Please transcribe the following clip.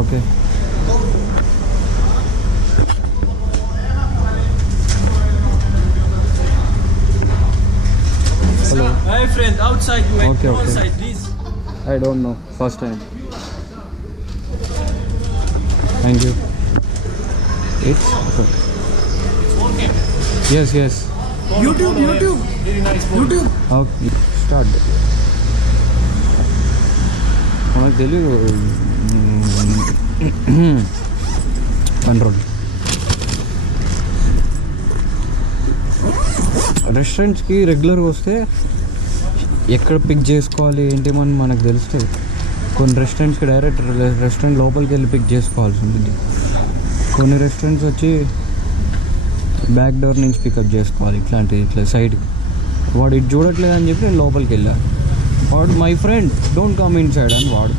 Okay. Hello. Hi friend, outside you wait. Okay, okay. Outside please. I don't know. First time. Thank you. It's okay. Yes, yes. YouTube. Very nice phone. YouTube. Okay. Start. మనకు తెలియదు కంట్రోల్. రెస్టారెంట్స్కి రెగ్యులర్గా వస్తే ఎక్కడ పిక్ చేసుకోవాలి ఏంటి అని మనకు తెలుస్తుంది. కొన్ని రెస్టారెంట్స్కి డైరెక్ట్ రెస్టారెంట్ లోపలికి వెళ్ళి పిక్ చేసుకోవాల్సి ఉంటుంది. కొన్ని రెస్టారెంట్స్ వచ్చి బ్యాక్ డోర్ నుంచి పికప్ చేసుకోవాలి. ఇట్లా సైడ్. వాడు ఇటు చూడట్లేదు అని చెప్పి నేను లోపలికి వెళ్ళాను. వాడు my friend don't come in side అని వాడు